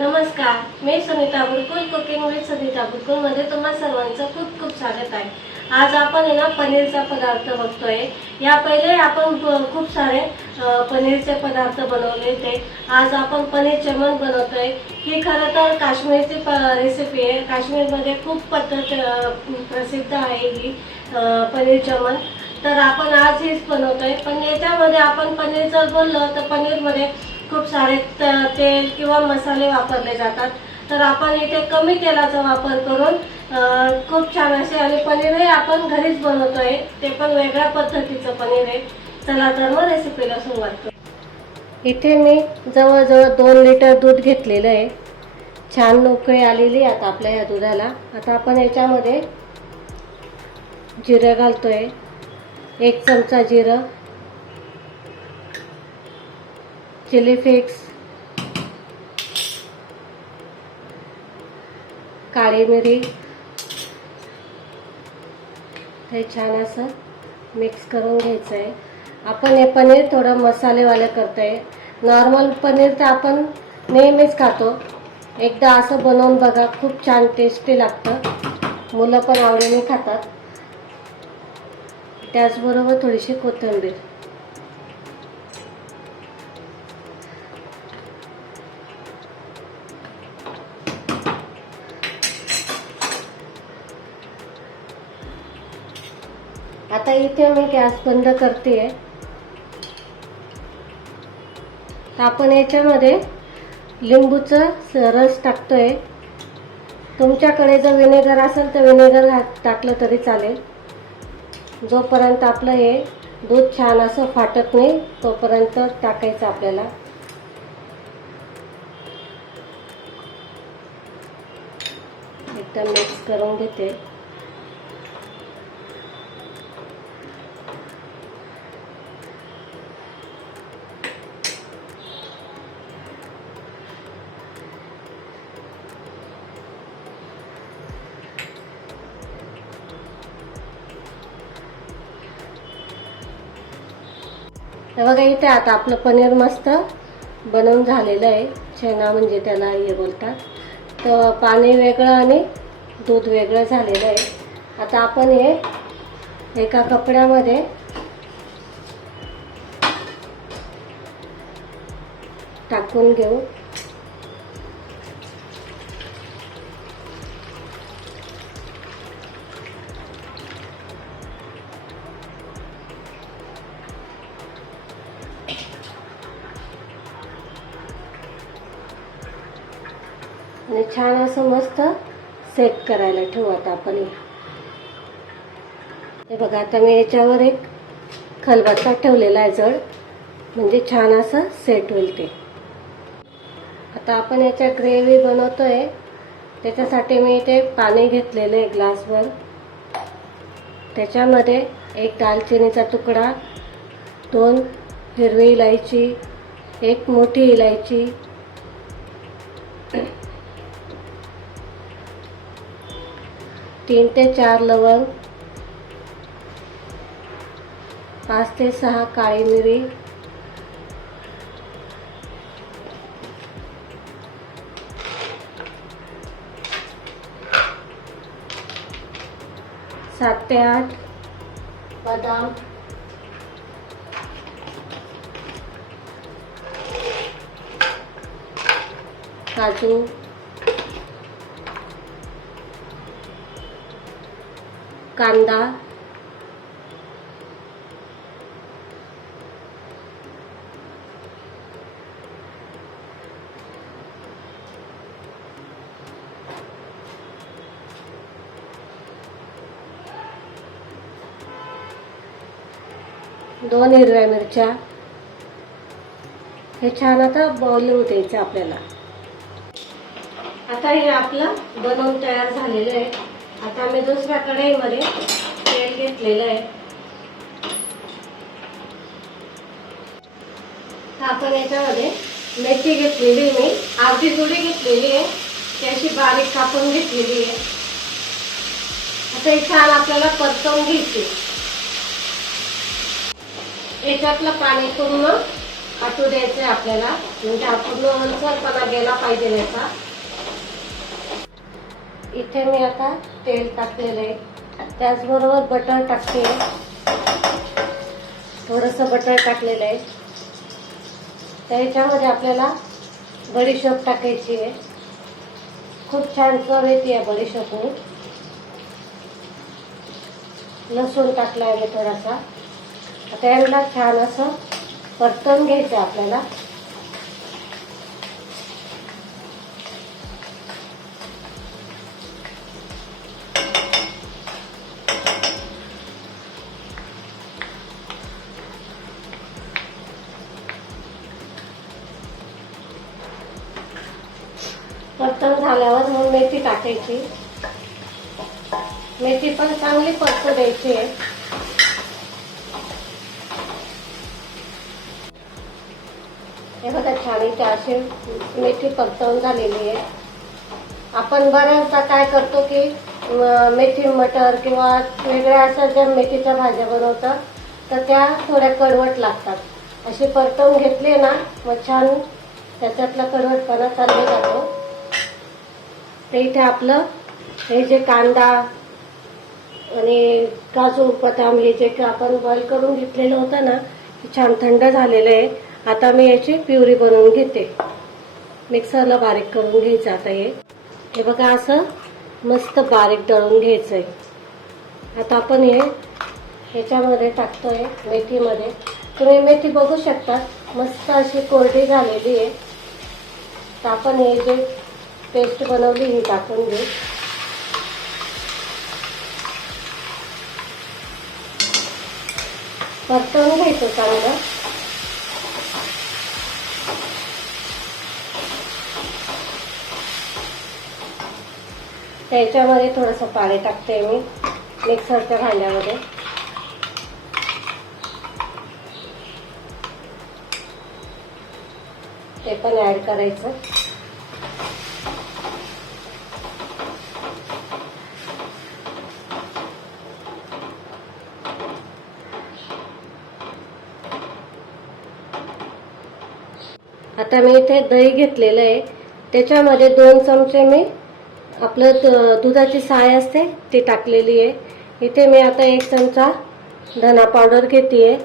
नमस्कार मी Sunita Burkul cooking with Sunita बुरकुलमध्ये तुम्हा सर्वांचं खूप खूप स्वागत आहे. आज आपण आहे ना पनीरचा पदार्थ बघतोय. या पहिले आपण खूप सारे पनीरचे पदार्थ बनवले ते आज आपण पनीर चमन बनवतोय. ही खरं तर काश्मीरची प- रेसिपी आहे. काश्मीरमध्ये खूप पद्धत प्रसिद्ध आहे ही पनीर चमन. तर आपण आज हीच बनवतोय. पण याच्यामध्ये आपण पनीर जर बोललं तर पनीरमध्ये खूप सारे तेल किंवा मसाले वापरले जातात. तर आपण इथे कमी तेलाचा वापर करून खूप छान असे आणि पनीरही आपण घरीच बनवतोय. ते पण वेगळ्या पद्धतीचं पनीर आहे. चला तर मग रेसिपीला सुरुवात करू. इथे मी जवळजवळ दोन लिटर दूध घेतलेलं आहे. छान नोकळी आलेली आता आपल्या या दुधाला. आता आपण याच्यामध्ये जिरं घालतोय. एक चमचा जिरं. चिली फ्लेक्स काळी मिरी. हे छान असं मिक्स करून घ्यायचं आहे आपण हे पनीर थोडं मसालेवालं करतो आहे नॉर्मल पनीर तर आपण नेहमीच खातो. एकदा असं बनवून बघा खूप छान टेस्टी लागतं. मुलं पण आवडीने खातात. त्याचबरोबर थोडीशी कोथिंबीर. इथे मी गॅस बंद करते तर आपण याच्यामध्ये लिंबूचं रस रस टाकतोय. तुमच्याकडे जर विनेगर असेल तर विनेगर घात टाकलं तरी चालेल. जोपर्यंत आपलं हे दूध छान असं फाटत नाही तोपर्यंत टाकायचं आपल्याला. एकदम मिक्स करून घेते. तर बघा इथे आता आपलं पनीर मस्त बनवून झालेलं आहे. छेना म्हणजे त्याला हे बोलतात. तर पाणी वेगळं आणि दूध वेगळं झालेलं आहे. आता आपण हे एका कपड्यामध्ये टाकून घेऊ. आणि छान असं मस्त सेट करायला ठेवू आता आपण हे. बघा आता मी याच्यावर एक खलबत्ता ठेवलेला आहे जड. म्हणजे छान असं सेट होईल ते. आता आपण याच्या ग्रेव्ही बनवतोय. त्याच्यासाठी मी इथे पाणी घेतलेलं आहे ग्लासभर त्याच्यामध्ये एक दालचिनीचा तुकडा दोन हिरवी इलायची एक मोठी इलायची तीन ते चार लवंग पाच ते सहा काळी मिरी सात ते आठ बदाम काजू कांदा. दोन हिरव्या मिरच्या. हे छान आता बॉइलिंग द्यायचं आपल्याला. आता हे आपलं बनवून तयार झालेलं आहे. आता मी दुसऱ्या कढईमध्ये तेल घेतलेलं आहे. आपण याच्यामध्ये मेथी घेतलेली मी. अर्धी जुडी घेतलेली आहे. त्याची बारीक कापून घेतलेली आहे. आता हे छान आपल्याला परतवून घ्यायची याच्यातलं पाणी पूर्ण काटू द्यायचे आपल्याला. म्हणजे आपण पूर्ण ओलसरपणा गेला पाहिजे याचा. इथे मी आता तेल टाकलेलं आहे. त्याचबरोबर बटर टाकते. थोडंसं बटर टाकलेलं आहे. त्याच्यामध्ये आपल्याला बडीशोप टाकायची आहे. खूप छान चव येते आहे बडीशोपने. लसूण टाकला आहे थोडासा. आता याला छान असं परतून घ्यायचं आपल्याला. आल्यावर मग मेथी टाकायची. मेथी पण चांगली परतू द्यायची. आहे हे बघा छान इथे अशी मेथी परतवून झालेली आहे. आपण बऱ्याचदा काय करतो की मेथी मटर किंवा वेगळ्या अशा ज्या मेथीच्या भाज्या बनवतात तर त्या थोड्या कडवट लागतात. अशी परतवून घेतली ना मग छान त्याच्यातला कडवटपणा चालला जातो. ते इथे आपलं हे जे कांदा आणि काजू बदाम हे जे का आपण बॉईल करून घेतलेलं होतं ना ते छान थंड झालेलं आहे. आता मी याची प्युरी बनवून घेते. मिक्सरला बारीक करून घ्यायचं आता हे. हे बघा असं मस्त बारीक दळून घ्यायचं आहे आता आपण हे ह्याच्यामध्ये टाकतोय मेथीमध्ये. तुम्ही मेथी बघू शकता मस्त अशी कोरडी झालेली आहे. तर आपण हे जे पेस्ट बनवली ही टाकून घेऊ परतवून घ्यायचं चांगलं. त्याच्यामध्ये थोडंसं पाणी टाकते मी मिक्सरच्या भांड्यामध्ये. ते पण ऍड करायचं. आता मी इथे दही घेतलेलं आहे. त्याच्यामध्ये दोन चमचे मी आपलं दुधाची साय असते ती टाकलेली आहे. इथे मी आता एक चमचा धना पावडर घेते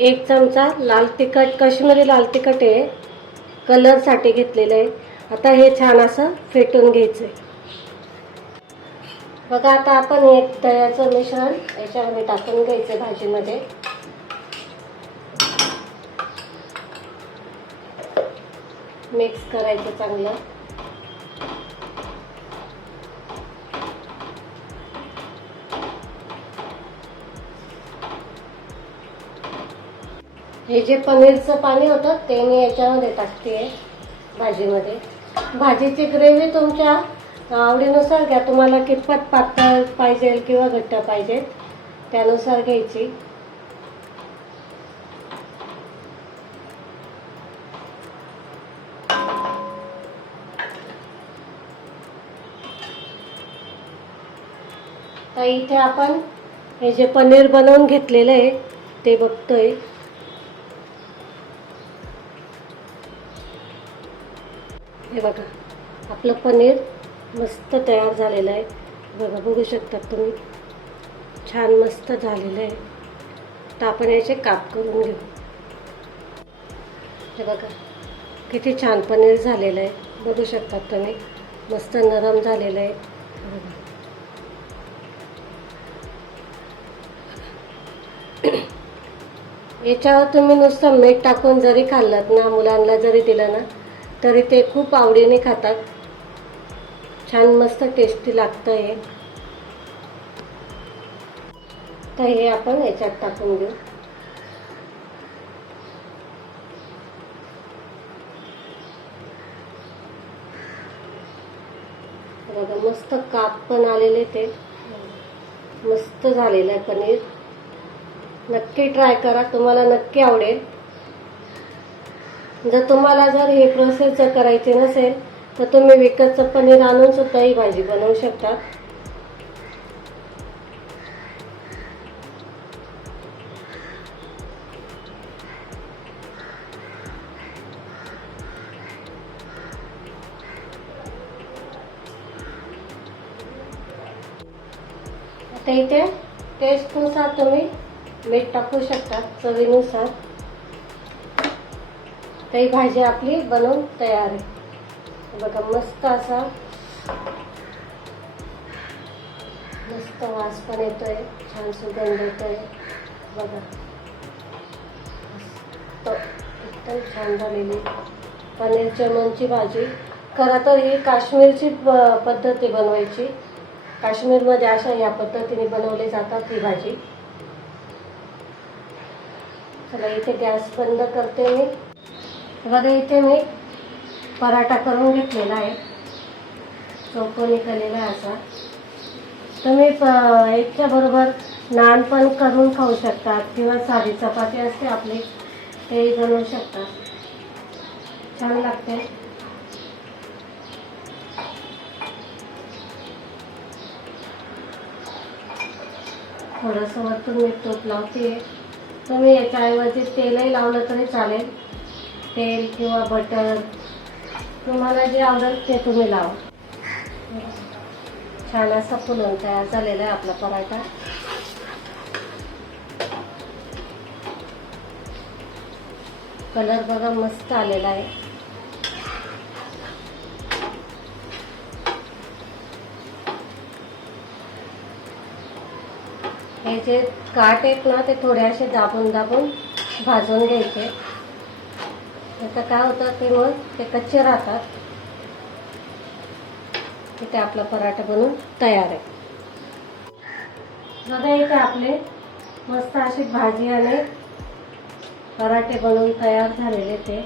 एक चमचा लाल तिखट काश्मीरी लाल तिखट आहे. कलरसाठी घेतलेलं आहे. आता हे छान असं फेटून घ्यायचं आहे बघा आता आपण हे तयाचं मिश्रण याच्यामध्ये टाकून घ्यायचं भाजीमध्ये. मिक्स करायचं चांगलं. हे जे पनीरचं पाणी होतं ते मी याच्यामध्ये टाकते भाजीमध्ये. भाजीची ग्रेव्ही तुमच्या आवडीनुसार घ्या. तुम्हाला कितपत पातळ पाहिजे किंवा घट्ट पाहिजे त्यानुसार घ्यायची. तर इथे आपण हे जे पनीर बनवून घेतलेलं आहे ते बघतोय. हे बघा आपलं पनीर मस्त तयार झालेलं आहे. बघा बघू शकता तुम्ही. छान मस्त झालेलं आहे. तर आपण याचे काप करून घेऊ. हे बघा किती छान पनीर झालेलं आहे. बघू शकता तुम्ही. मस्त नरम झालेलं आहे. याच्यावर तुम्ही नुसतं मीठ टाकून जरी खाल्लं ना मुलांना जरी दिलं ना तरी ते खूप आवडीने खातात. छान मस्त टेस्टी लागतं हे. तर हे आपण याच्यात टाकून घेऊ बघा मस्त काप पण आलेले ते. मस्त झालेलं आहे पनीर. नक्की ट्राय करा तुम्हाला नक्की आवडेल. जर तुम्हाला जर हे प्रोसेस जर करायची नसेल तर तुम्ही विकतचं पनीर आणून सुद्धा ही भाजी बनवू शकता. आता इथे टेस्टनुसार तुम्ही मीठ टाकू शकता चवीनुसार. तर ही भाजी आपली बनवून तयार आहे. बघा मस्त असा मस्त वास पण येतोय छान सुगंध येतोय. बघा. मस्त एकदम छान झालेली पनीर चमनची भाजी. खरं तर ही काश्मीरची प- बनवायची. काश्मीरमध्ये अशा या पद्धतीने बनवली जातात ही भाजी. चला इथे गॅस बंद करते मी. बघा इथे मी पराठा करून घेतलेला आहे. चौकोनी केलेला आहे असा. तुम्ही प याच्याबरोबर नान पण करून खाऊ शकतात किंवा साधी चपाती असते आपली तेही बनवू शकतात छान लागते. थोडंसं वरतून मी तूप लावते. तुम्ही याच्याऐवजी तेलही लावलं तरी चालेल. तेल किंवा बटर. तुम्हाला जे आवडेल ते तुम्ही लावा. छान असा फुलून तयार झालेला आहे आपला पराठा. कलर बघा मस्त आलेला आहे. हे जे काट आहेत ना ते थोडे असे दाबून दाबून भाजून घ्यायचे. आता काय होतं ते मग ते कच्चे राहतात. इथे आपला पराठा बनवून तयार आहे. बघा इथे आपले मस्त अशी भाजी आणि पराठे बनवून तयार झालेले ते.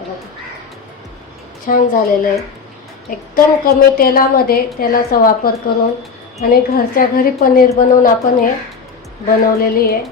बघा. छान झालेलं आहे. एकदम कमी तेलामध्ये तेलाचा वापर करून आणि घरच्या घरी पनीर बनवून आपण हे बनवलेली आहे.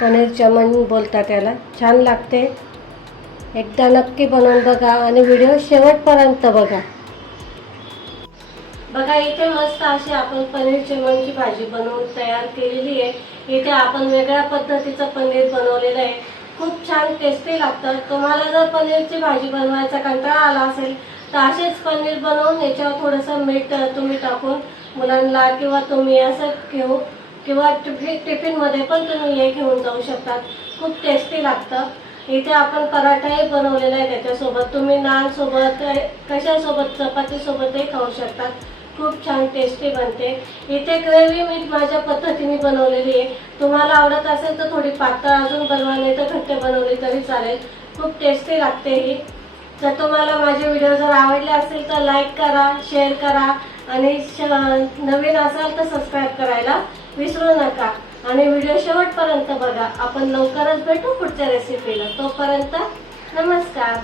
पनीर चमन बोलतात त्याला. छान लागते. एकदा नक्की बनवून बघा आणि व्हिडिओ शेवटपर्यंत बघा. बघा इथे मस्त अशी आपण पनीर चमनची भाजी बनवून तयार केलेली आहे. इथे आपण वेगळ्या पद्धतीचं पनीर बनवलेलं आहे. खूप छान टेस्टी लागतं तुम्हाला जर पनीरची भाजी बनवायचा कंटाळा आला असेल तर असेच पनीर बनवून याच्यावर थोडंसं मीठ तुम्ही टाकून मुलांना किंवा तुम्ही असं घेऊ किंवा टिफिनमध्ये पण तुम्ही हे घेऊन जाऊ शकतात. खूप टेस्टी लागतं. इथे आपण पराठाही बनवलेला आहे त्याच्यासोबत. तुम्ही नानसोबत कशासोबत चपातीसोबतही खाऊ शकतात. खूप छान टेस्टी बनते. इथे ग्रेव्ही मी माझ्या पद्धतीने बनवलेली आहे. तुम्हाला आवडत असेल तर थोडी पातळ अजून बनवा नाही तर घट्ट बनवली तरी चालेल. खूप टेस्टी लागते ही. तर तुम्हाला माझे व्हिडिओ जर आवडले असेल तर लाईक करा शेअर करा. आणि श- नवीन असाल तर सबस्क्राईब करायला विसरू नका. आणि व्हिडिओ शेवटपर्यंत बघा. आपण लवकरच भेटू पुढच्या रेसिपीला तोपर्यंत नमस्कार.